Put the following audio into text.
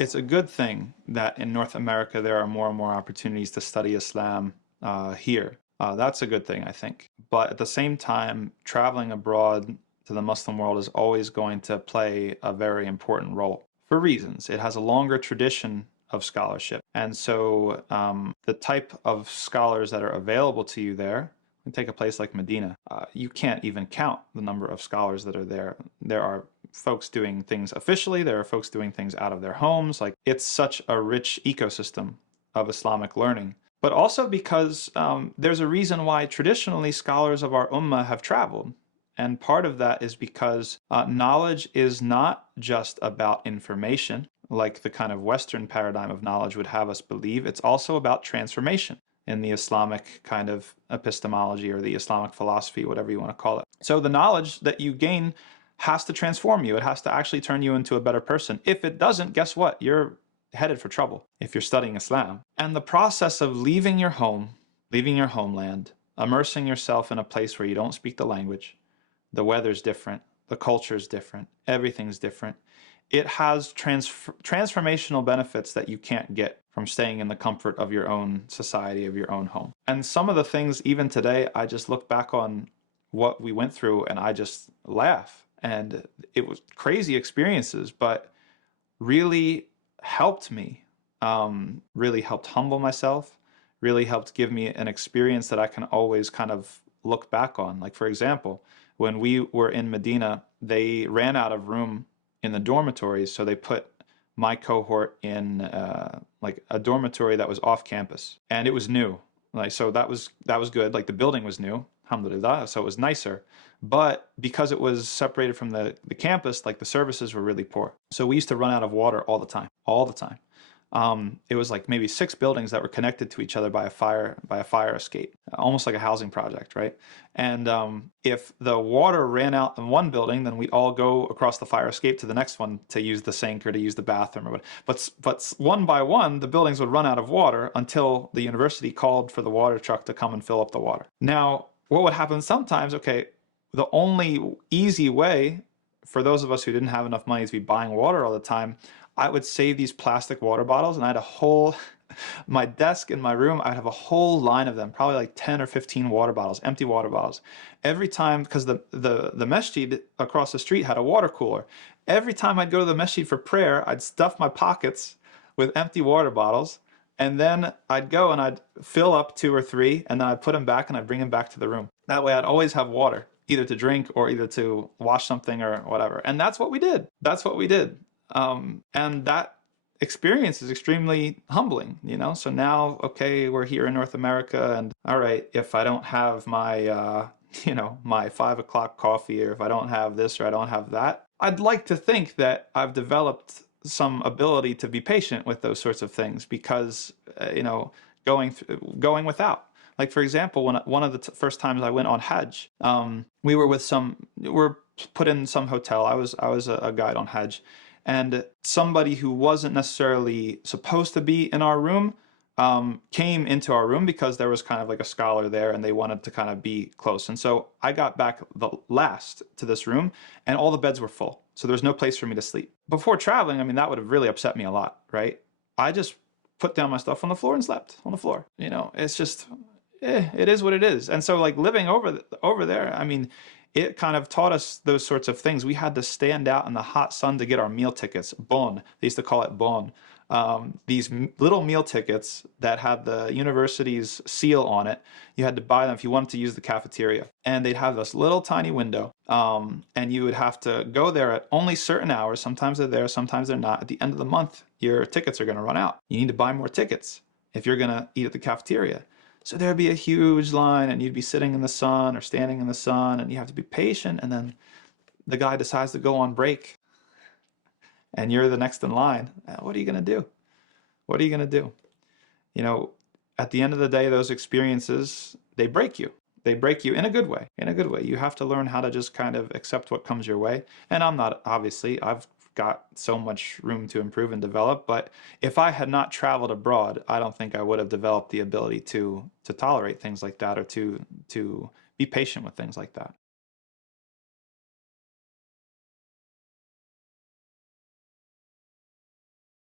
it's a good thing that in North America there are more and more opportunities to study Islam here. That's a good thing, I think. But at the same time, traveling abroad to the Muslim world is always going to play a very important role for reasons. It has a longer tradition of scholarship. And so the type of scholars that are available to you there, take a place like Medina, you can't even count the number of scholars that are there. There are folks doing things officially, there are folks doing things out of their homes. Like, it's such a rich ecosystem of Islamic learning. But also because there's a reason why traditionally scholars of our ummah have traveled. And part of that is because knowledge is not just about information, like the kind of Western paradigm of knowledge would have us believe. It's also about transformation in the Islamic kind of epistemology or the Islamic philosophy, whatever you want to call it. So the knowledge that you gain has to transform you. It has to actually turn you into a better person. If it doesn't, guess what? You're headed for trouble if you're studying Islam. And the process of leaving your home, leaving your homeland, immersing yourself in a place where you don't speak the language, the weather's different, the culture's different, everything's different. It has transformational benefits that you can't get from staying in the comfort of your own society, of your own home. And some of the things, even today, I just look back on what we went through and I just laugh. And it was crazy experiences, but really helped me, really helped humble myself, really helped give me an experience that I can always kind of look back on. Like, for example, when we were in Medina, they ran out of room in the dormitories, so they put my cohort in like a dormitory that was off campus, and it was new. Like, so that was good. Like, the building was new, alhamdulillah, so it was nicer. But because it was separated from the campus, like, the services were really poor. So we used to run out of water all the time, all the time. It was like maybe 6 buildings that were connected to each other by a fire escape, almost like a housing project, right? And if the water ran out in one building, then we'd all go across the fire escape to the next one to use the sink or to use the bathroom or whatever. But one by one, the buildings would run out of water until the university called for the water truck to come and fill up the water. Now, what would happen sometimes? Okay, the only easy way for those of us who didn't have enough money to be buying water all the time, I would save these plastic water bottles, and I had a whole, my desk in my room, I'd have a whole line of them, probably like 10 or 15 water bottles, empty water bottles. Every time, because the masjid across the street had a water cooler. Every time I'd go to the masjid for prayer, I'd stuff my pockets with empty water bottles, and then I'd go and I'd fill up 2 or 3, and then I'd put them back and I'd bring them back to the room. That way I'd always have water, either to drink or either to wash something or whatever. And that's what we did. That's what we did. And that experience is extremely humbling, you know? So now, okay, we're here in North America, and all right, if I don't have my, you know, my 5 o'clock coffee, or if I don't have this or I don't have that, I'd like to think that I've developed some ability to be patient with those sorts of things because, you know, going without. Like, for example, one of the first times I went on Hajj, we were put in some hotel. I was a guide on Hajj. And somebody who wasn't necessarily supposed to be in our room came into our room because there was kind of like a scholar there and they wanted to kind of be close. And so I got back the last to this room and all the beds were full. So there was no place for me to sleep. Before traveling, I mean, that would have really upset me a lot, right? I just put down my stuff on the floor and slept on the floor. You know, it's just, it is what it is. And so, like, living over there, I mean, it kind of taught us those sorts of things. We had to stand out in the hot sun to get our meal tickets. Bon. They used to call it bon. These little meal tickets that had the university's seal on it. You had to buy them if you wanted to use the cafeteria. And they'd have this little tiny window. And you would have to go there at only certain hours. Sometimes they're there, sometimes they're not. At the end of the month, your tickets are going to run out. You need to buy more tickets if you're going to eat at the cafeteria. So there'd be a huge line and you'd be sitting in the sun or standing in the sun and you have to be patient, and then the guy decides to go on break and you're the next in line. What are you going to do? What are you going to do? You know, at the end of the day, those experiences, they break you. They break you in a good way, in a good way. You have to learn how to just kind of accept what comes your way. And I'm not, obviously, I've got so much room to improve and develop, but if I had not traveled abroad, I don't think I would have developed the ability to tolerate things like that or to be patient with things like that.